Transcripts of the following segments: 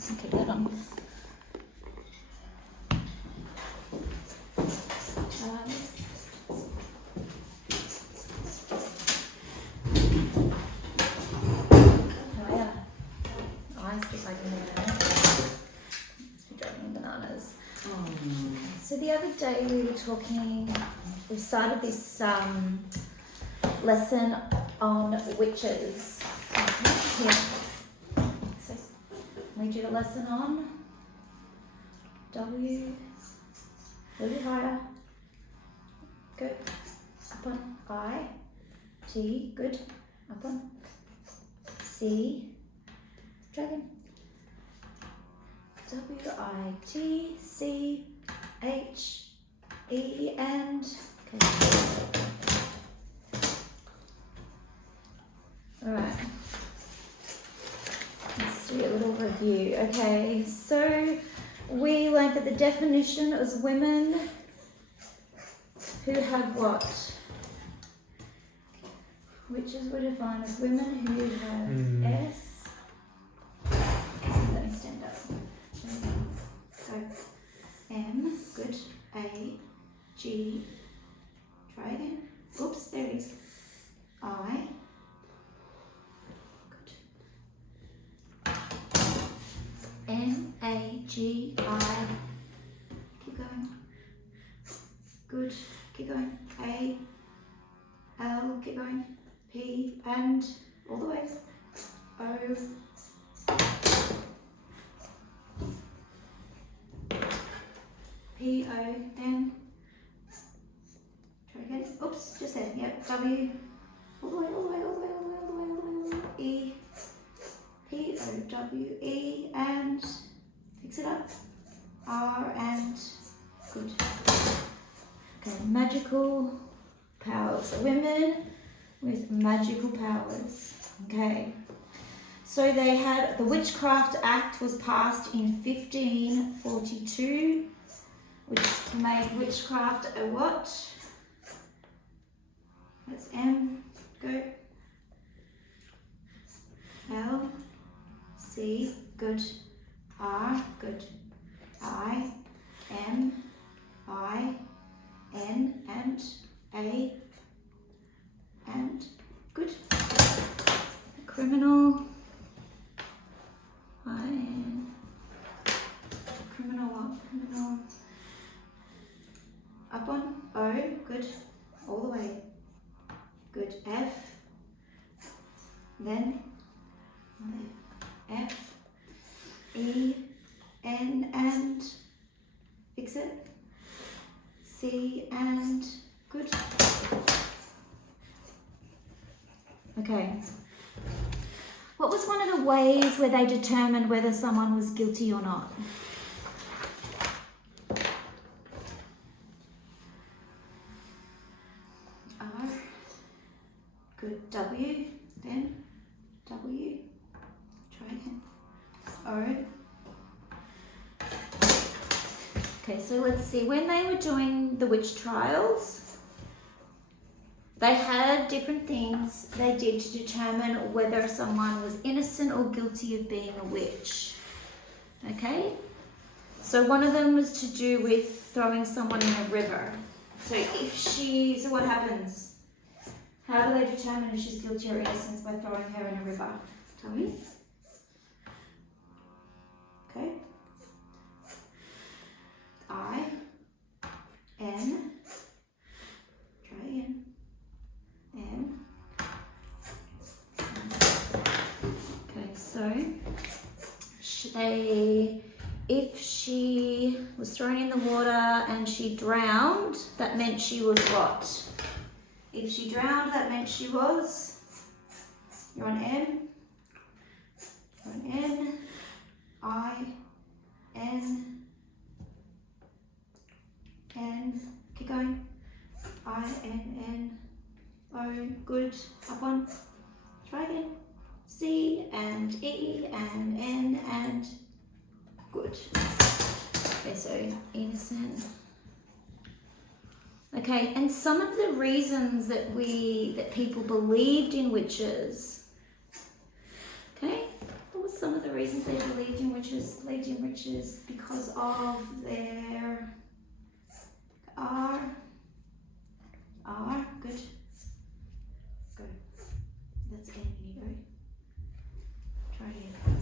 Keep that on. Oh yeah, eyes look like a banana. Must be dropping bananas. So the other day we started this lesson on witches. Here. So we did a lesson on W, a little bit higher, go, up on I, T, good, up on C, dragon, W, I, T, C, H, E, and, okay. Alright, let's do a little review. Okay, so we learned that the definition is women who have what? Witches were defined as women who have S. Let me stand up. So M, good. A, G, try again. Oops, there it is. I, good. M, A, G, I, keep going. Good, keep going. A, L, keep going. P, and all the way. O, P, O, N, try again. Oops, just there. Yep, W, all the way, all the way, all the way, all the way, all the way, all the way, E, P, O, W, E, and fix it up. R, and good. Okay, magical powers. So women with magical powers. Okay. So they had, the Witchcraft Act was passed in 1542, which made witchcraft a what? That's M, go. L, C, good. R, good. I, M, I, N, and A, and good. Criminal, I, N, criminal what? Criminal, up on O, good, all the way, good. F, then F, E, N, and fix it. C, and good. Okay. What was one of the ways where they determined whether someone was guilty or not? R, good. W, then W, try again. O. Okay, so let's see, when they were doing the witch trials, they had different things they did to determine whether someone was innocent or guilty of being a witch. Okay? So one of them was to do with throwing someone in a river. So so what happens? How do they determine if she's guilty or innocent by throwing her in a river? Tell me. Okay. I, N, try again. N. Okay, so if she was thrown in the water and she drowned, that meant she was what? If she drowned, that meant she was, you're on M, you're on N, I, N, N, keep going, I, N, O, good, up one, try again, C, and E, and N, and good. Okay, so innocent. Okay, and some of the reasons that people believed in witches. Okay, what was some of the reasons they believed in witches because of their good. Go. That's again, you go. Try it again.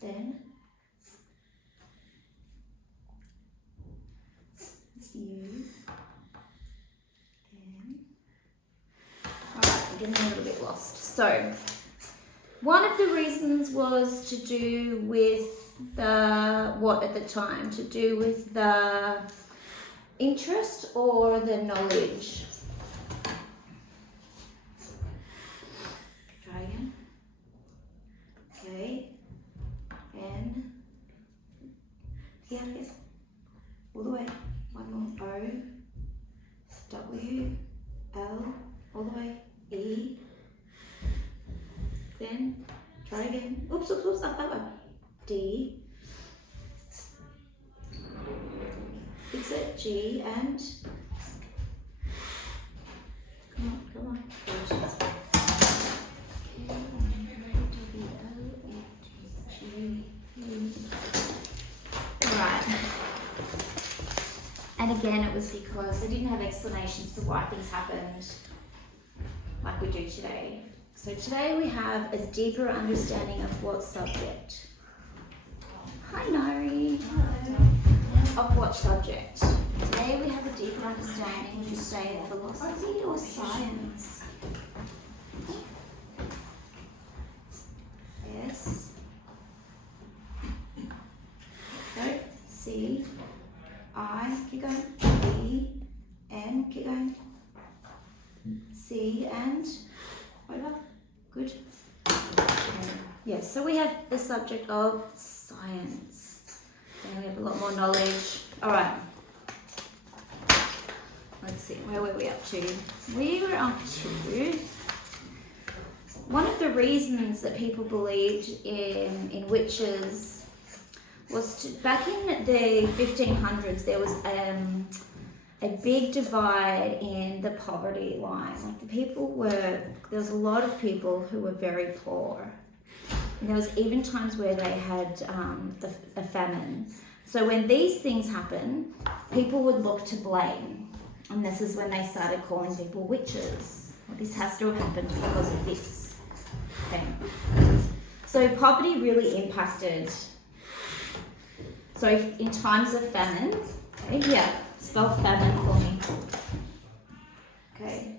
Then it's you. Then. Alright, I'm getting a little bit lost. So, one of the reasons was to do with to do with the interest or the knowledge. Try again. Okay. N. Here, yes. All the way. One more. O. W. L. All the way. E. Then try again. Oops, up. D. Fix it. G and come on. Good. Right. And again, it was because they didn't have explanations for why things happened like we do today. So today we have a deeper understanding of what subject. Hi Nari. Hello. Of what subject? Today we have a deeper understanding, would you say, of philosophy or science? S. Go. C. I. Keep going. E. N. Keep going. C and over. Good. Yes, so we have the subject of science. Then we have a lot more knowledge. All right. Let's see, where were we up to? We were up to one of the reasons that people believed in witches was back in the 1500s, there was a big divide in the poverty line. Like there was a lot of people who were very poor. And there was even times where they had a famine. So when these things happen, people would look to blame. And this is when they started calling people witches. Well, this has to have happened because of this. Okay. So poverty really impacted. So in times of famine, okay, yeah, spell famine for me. Okay.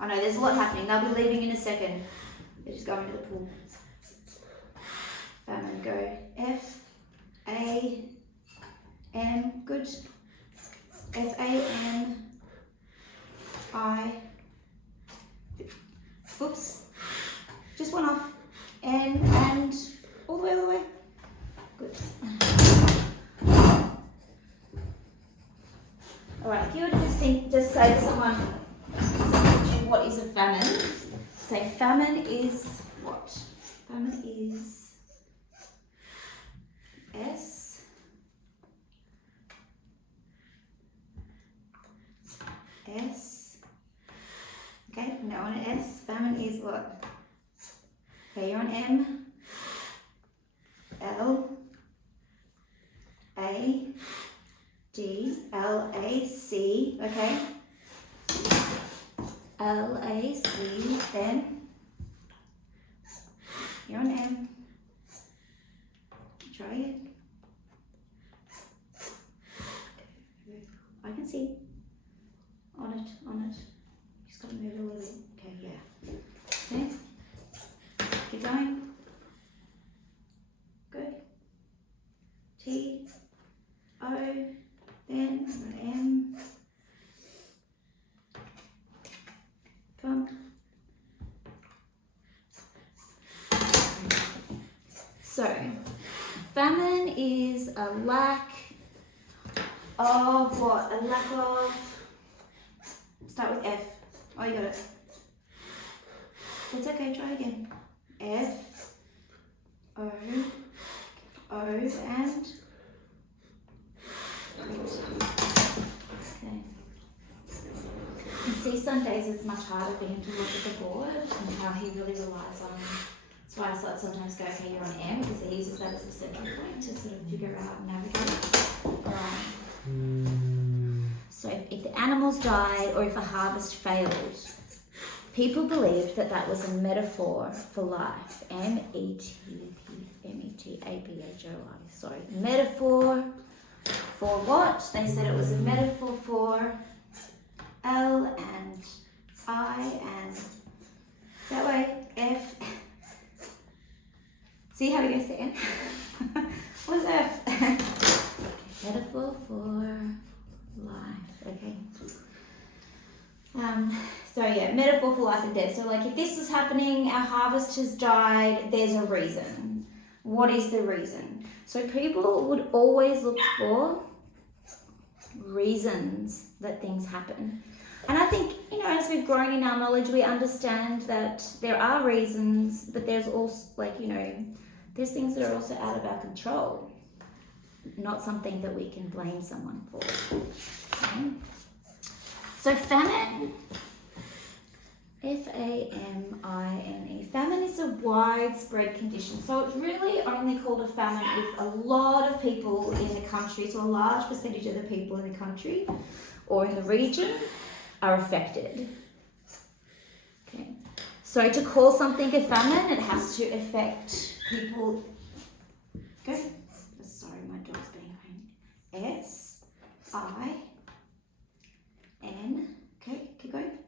I know there's a lot happening. They'll be leaving in a second. They're just going to the pool. Famine, go. F, A, M, good. F, A, M, I. Oops. Just one off. N and all the way. Good. Alright, if you were to just say to someone, what is a famine? Say famine is what? Famine is S. S. Okay, now on an S. Famine is what? Okay, you're on M. L. A. D. L. A. C. Okay. L. A. C. Then you're on M. Try it. I can see. On it. Just got to move a little bit. Okay, yeah. Okay. Keep going. Good. T. O. Then an M. Come. So, famine is a lack of what? A lack of. Start with F. Oh, you got it. It's okay, try again. F. O. O and. Okay. You see, some days it's much harder for him to look at the board and how he really relies on That's why I sometimes go, okay, you're on M, because it uses that as a central point to sort of figure out and navigate. Alright. So if the animals died or if a harvest failed, people believed that that was a metaphor for life. M-E-T-A-P-H-O-I. Sorry. Metaphor for what? They said it was a metaphor for L and I and that way F. See how it goes to N? What's F? Metaphor for life. Okay. So yeah, metaphor for life and death. So like if this is happening, our harvest has died, there's a reason. What is the reason? So people would always look for reasons that things happen. And I think, as we've grown in our knowledge, we understand that there are reasons, but there's also there's things that are also out of our control. Not something that we can blame someone for. Okay. So famine, F-A-M-I-N-E. Famine is a widespread condition. So it's really only called a famine if a lot of people in the country, so a large percentage of the people in the country or in the region are affected. Okay. So to call something a famine, it has to affect people. Go. Sorry, my dog's being a pain. S-I-N. Okay, keep going.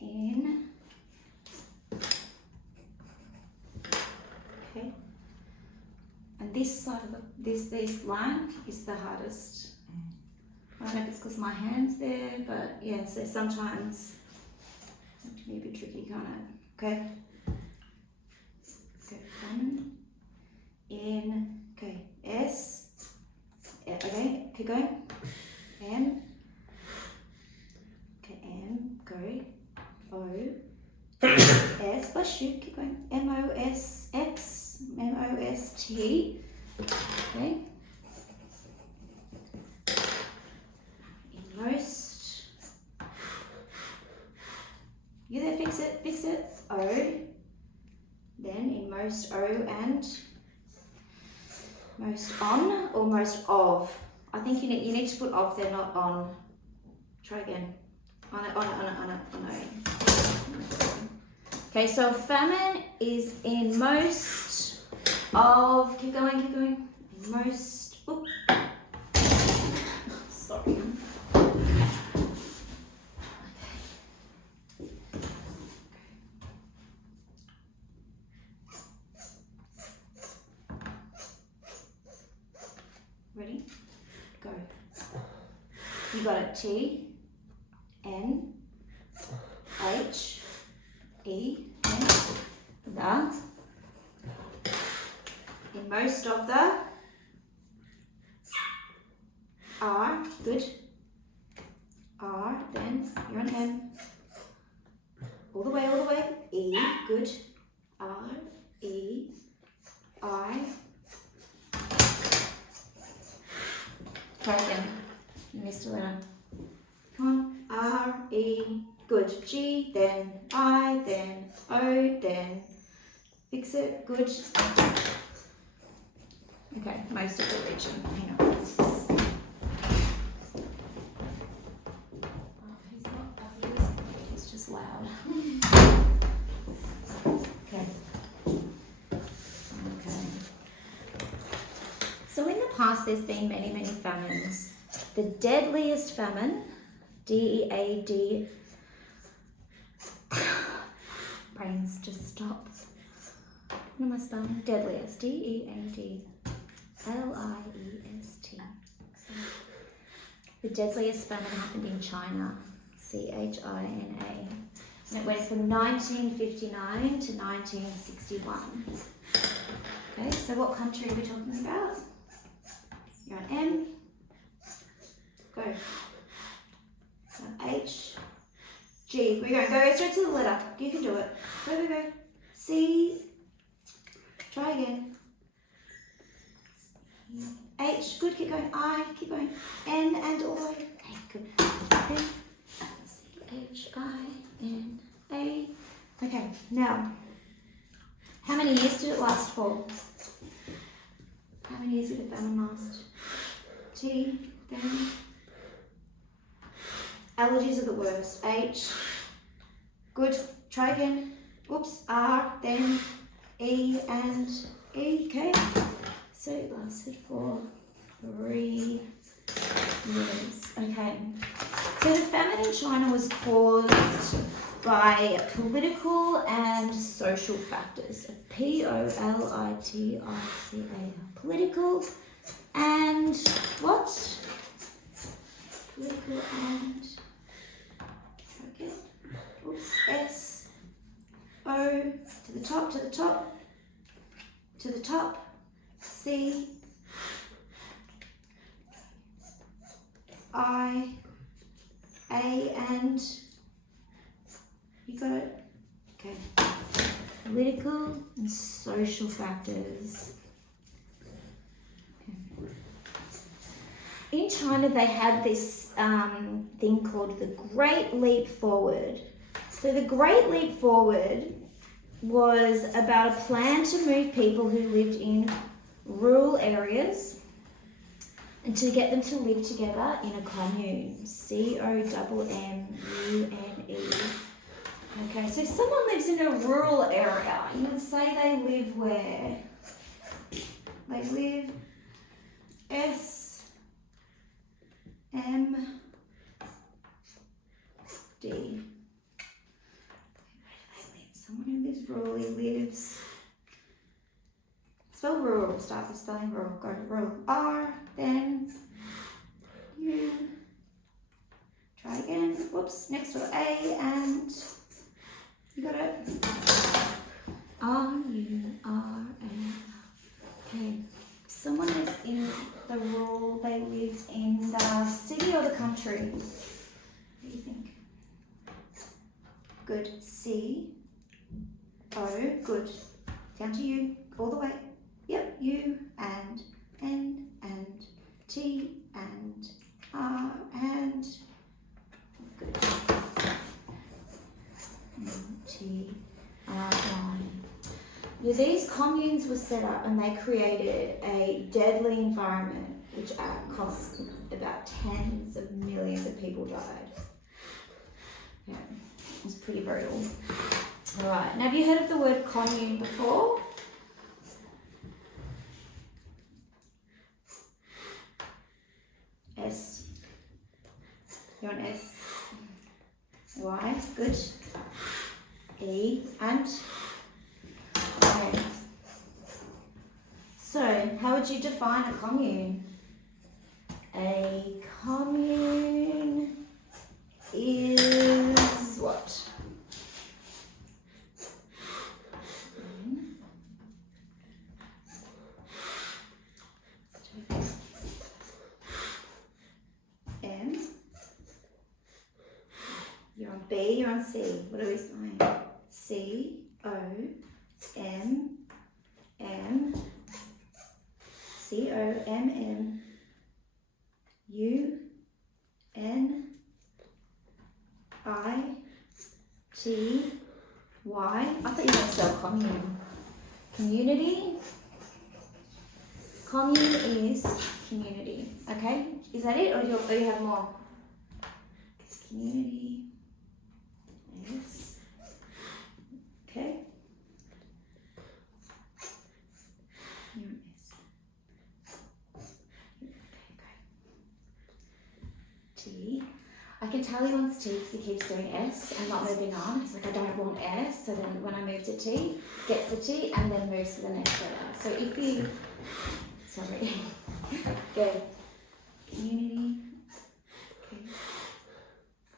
N. Okay. And this side of this line is the hardest. I don't know if it's because my hand's there, but yeah, so sometimes it can be a bit tricky, can't it? Okay. Okay, N, okay, S, okay, keep going, M, okay, M, go, O, S, bless you, keep going, M-O-S-X, M-O-S-T, okay, in most, you there, fix it, O, then in most O and most on or most of. I think you need to put off there, not on. Try again. On it. Okay, so famine is in most of. Keep going. Most. Oh. Sorry. Ready? Go. You got it. T, N, H, E, N, the. In most of the. R, good. R, then you're on M. All the way. E, good. R, E, I. Try again. You missed a letter. Come on. R, E, good. G, then I, then O, then fix it. Good. Okay, most of the region. Hang on. Oh, he's not ugly. He's just loud. Okay. So in the past, there's been many famines. The deadliest famine, D-E-A-D, brains just stop. What am I spelling? Deadliest, D-E-A-D-L-I-E-S-T. So the deadliest famine happened in China, C-H-I-N-A. And it went from 1959 to 1961. Okay, so what country are we talking about? You're on M. Go. H. G. We're going. Go straight to the letter. You can do it. Go. C. Try again. H. Good. Keep going. I. Keep going. N and all the way. Okay, good. Then C-H-I-N. A. Okay, now, how many years did it last for? How many years did the famine last? T, then. Allergies are the worst. H. Good. Try again. Oops. R, then E and E. Okay. So it lasted for 3 years. Okay. So the famine in China was caused by political and social factors. Political. Political and what? Political and, okay, oops, S, O, to the top, to the top, to the top, C, I, A, and, you got it? Okay. Political and social factors. In China, they had this thing called the Great Leap Forward. So the Great Leap Forward was about a plan to move people who lived in rural areas and to get them to live together in a commune. COMMUNE. Okay, so if someone lives in a rural area, you would say they live where? They live SMD. Someone who lives rurally lives. Spell rural. Start with spelling rural. Go to rural. R, then U. Try again. Whoops. Next to A, and you got it. R-U-R-A. Okay. Someone is in the rural, they live in the city or the country? What do you think? Good. C, O, good. Down to U, all the way. Yep, U and N and T and R and good. T, R, I. Yeah, these communes were set up and they created a deadly environment which cost about tens of millions of people died. Yeah, it was pretty brutal. Alright, now have you heard of the word commune before? S. You're on S. Y, good. E and okay. So, how would you define a commune? A commune is what? M. You're on B, you're on C. What are we spelling? C, O, M, M, C, O, M, M, U, N, I, T, Y. I thought you were going to spell commune. Community. Commune is community. Okay? Is that it, or do you have more? Community. Yes. Okay. You're an S. Okay, great. T. I can tell he wants T because he keeps doing S and not moving on. He's like, I don't want S. So then when I move to T, gets the T and then moves to the next letter. So if you, sorry, go. Community. Okay.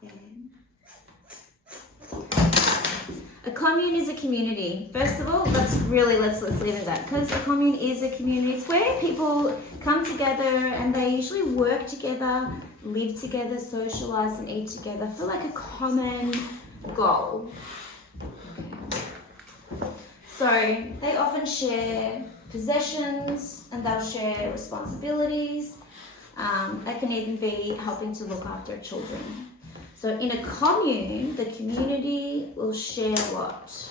Then. A commune is a community. First of all, let's leave it at that, because a commune is a community. It's where people come together and they usually work together, live together, socialize and eat together for like a common goal. So they often share possessions and they'll share responsibilities. They can even be helping to look after children. So So in a commune, the community will share what?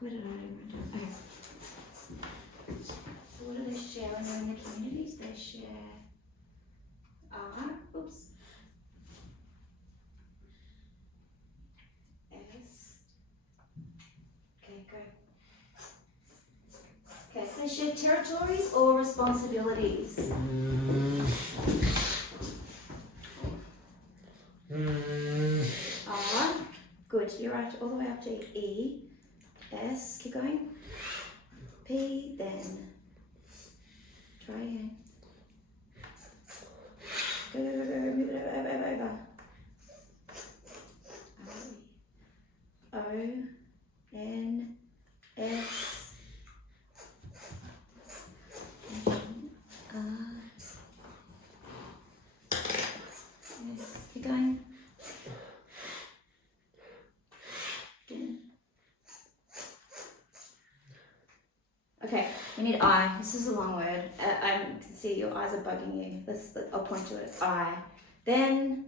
Where did I write down? Okay. So what do they share when they're in the communities? They share oops. S. Okay, go. Okay, so they share territories or responsibilities? Good, you're right, all the way up to E. S, keep going. P, then. Try again. Go, go, go, go, move it over. O, N, S, S, keep going. Okay, we need I. This is a long word. I can see your eyes are bugging you. I'll point to it. I. Then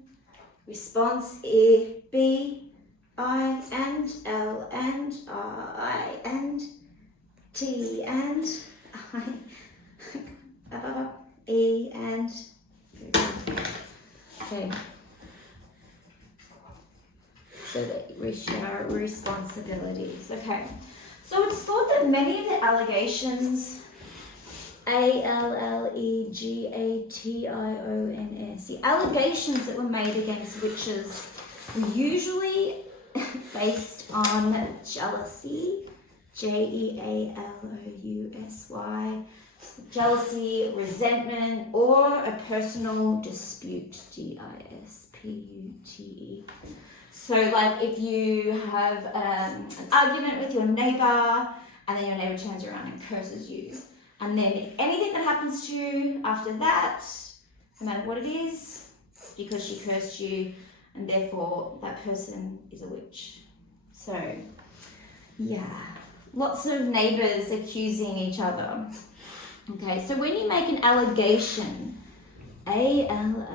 response E, B, I and L and R, I and T and I, E and. Okay. So that we share responsibilities. Okay. So it's thought that many of the allegations, allegations, the allegations that were made against witches were usually based on jealousy, Jealousy, jealousy, resentment, or a personal dispute, Dispute. So like if you have an argument with your neighbour and then your neighbour turns around and curses you, and then anything that happens to you after that, no matter what it is, because she cursed you, and therefore that person is a witch. So yeah, lots of neighbours accusing each other. Okay, so when you make an allegation, Allegation,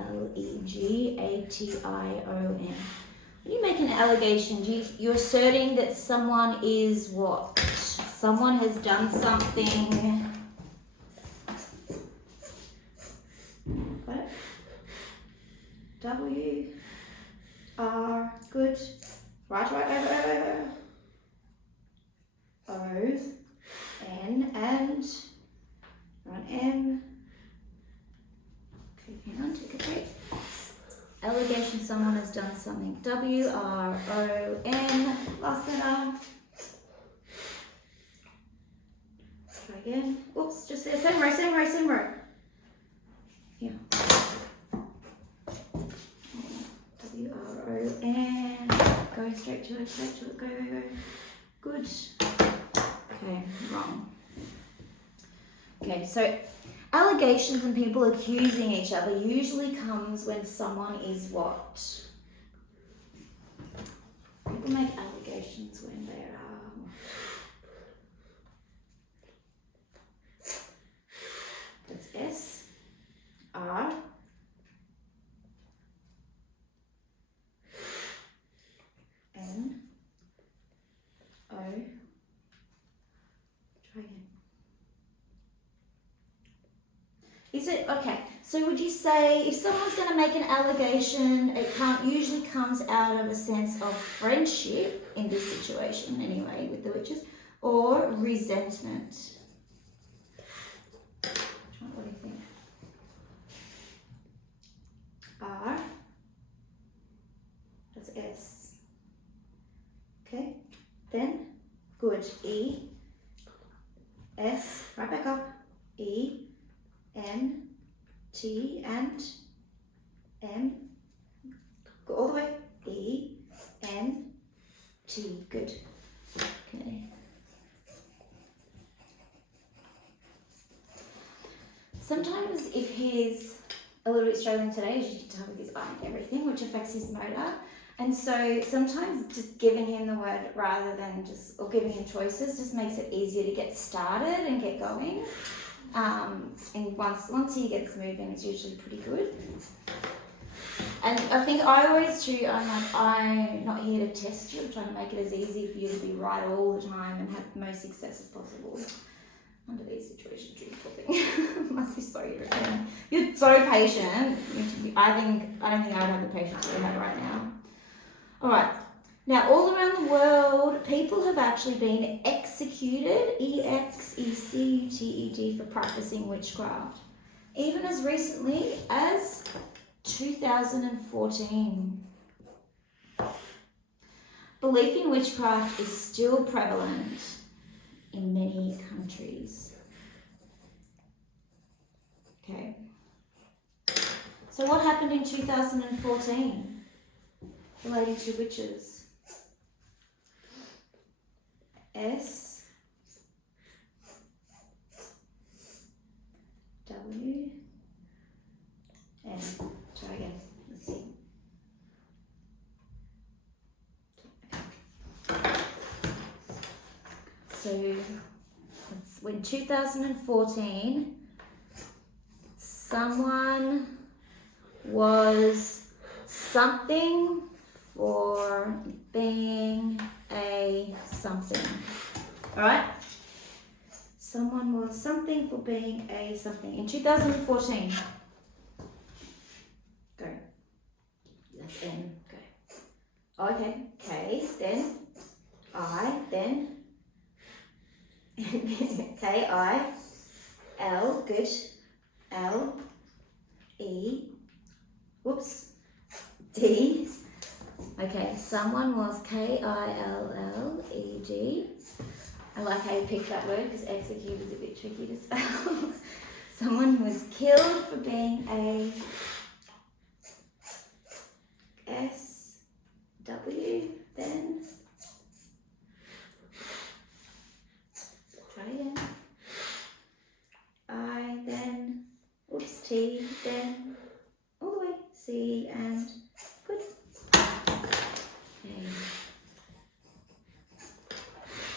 when you make an allegation, you're asserting that someone is what? Someone has done something. Got it? W, R, good. Right. O, N, and run M. Okay, hang on, take a break. Allegation someone has done something. W, R, O, N, last letter. Try again. Oops, just there. Same row. Yeah. W, R, O, N. Go straight to it. Go. Good. Okay, wrong. Okay, so allegations and people accusing each other usually comes when someone is what? People make allegations when they are that's S, R, N, O, try again. Is it, okay, so would you say if someone's going to make an allegation, it usually comes out of a sense of friendship in this situation anyway with the witches, or resentment? What do you think? R, that's S. Okay, then, good, E, S, right back up, E, N, T, and M. Go all the way. E, N, T. Good. Okay. Sometimes if he's a little bit struggling today, as you can tell with his eye and everything, which affects his motor, And so sometimes just giving him the word rather than or giving him choices just makes it easier to get started and get going. And once he gets moving, it's usually pretty good. And I think I always too, I'm not here to test you. I'm trying to make it as easy for you to be right all the time and have the most success as possible under these situations. You poor thing. Must be so irritating. You're so patient. I don't think I would have the patience you have right now. All right. Now, all around the world, people have actually been executed, executed, for practicing witchcraft. Even as recently as 2014. Belief in witchcraft is still prevalent in many countries. Okay. So what happened in 2014 relating to witches? S W N. Try again. Let's see. So in 2014, someone was something for being a something. All right? Someone was something for being a something. In 2014. Go. That's N. Go. Okay. K. Then. I. Then. K. I. L. Good. L. E. Whoops. D. Okay, someone was K-I-L-L-E-D. I like how you picked that word because execute is a bit tricky to spell. Someone was killed for being a S-W, then. Try again. I, then. Oops, T, then. All the way. C, and good.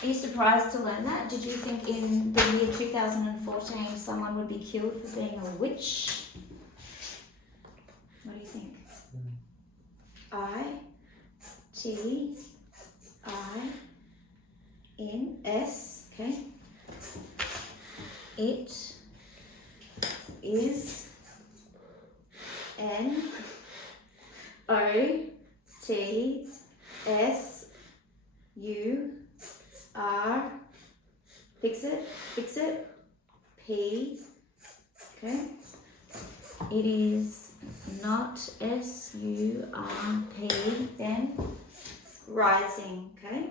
Are you surprised to learn that? Did you think in the year 2014 someone would be killed for being a witch? What do you think? I, T, I, N, S, okay. It is N, O, T, S, U, R, fix it, P, okay. It is not S-U-R-P, then rising, okay.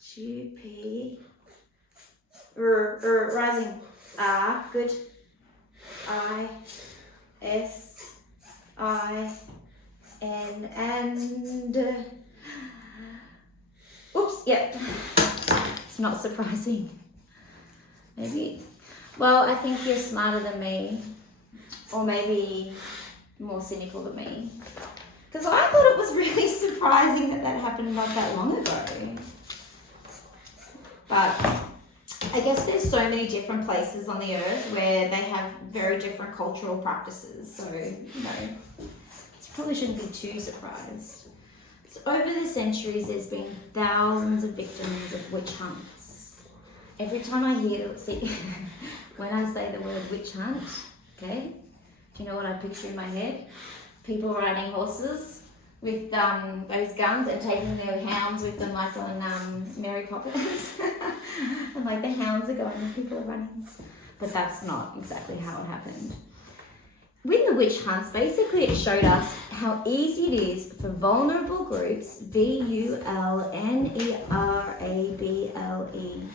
G-P, rising, R, good. I, S, I, N, and oops, yep. It's not surprising. Maybe. Well, I think you're smarter than me, or maybe more cynical than me. Because I thought it was really surprising that happened not that long ago. But I guess there's so many different places on the earth where they have very different cultural practices. So, probably shouldn't be too surprised. So over the centuries, there's been thousands of victims of witch hunts. Every time I when I say the word witch hunt, okay, do you know what I picture in my head? People riding horses with those guns and taking their hounds with them, like on Mary Poppins. And like the hounds are going and people are running. But that's not exactly how it happened. With the witch hunts, basically it showed us how easy it is for vulnerable groups, V-U-L-N-E-R-A-B-L-E,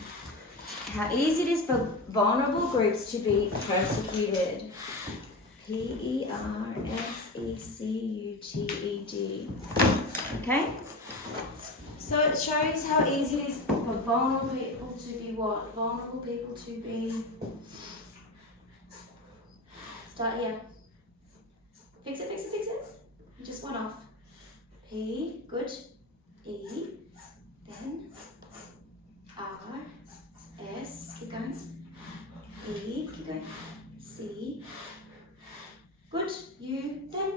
how easy it is for vulnerable groups to be persecuted, P-E-R-S-E-C-U-T-E-D, okay? So it shows how easy it is for vulnerable people to be what? Vulnerable people to be, start here. Fix it. It just went off. P, good. E, then R, S, keep going. E, keep going. C, good. U, then,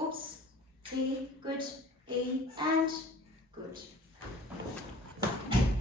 oops. T, good. E, and good.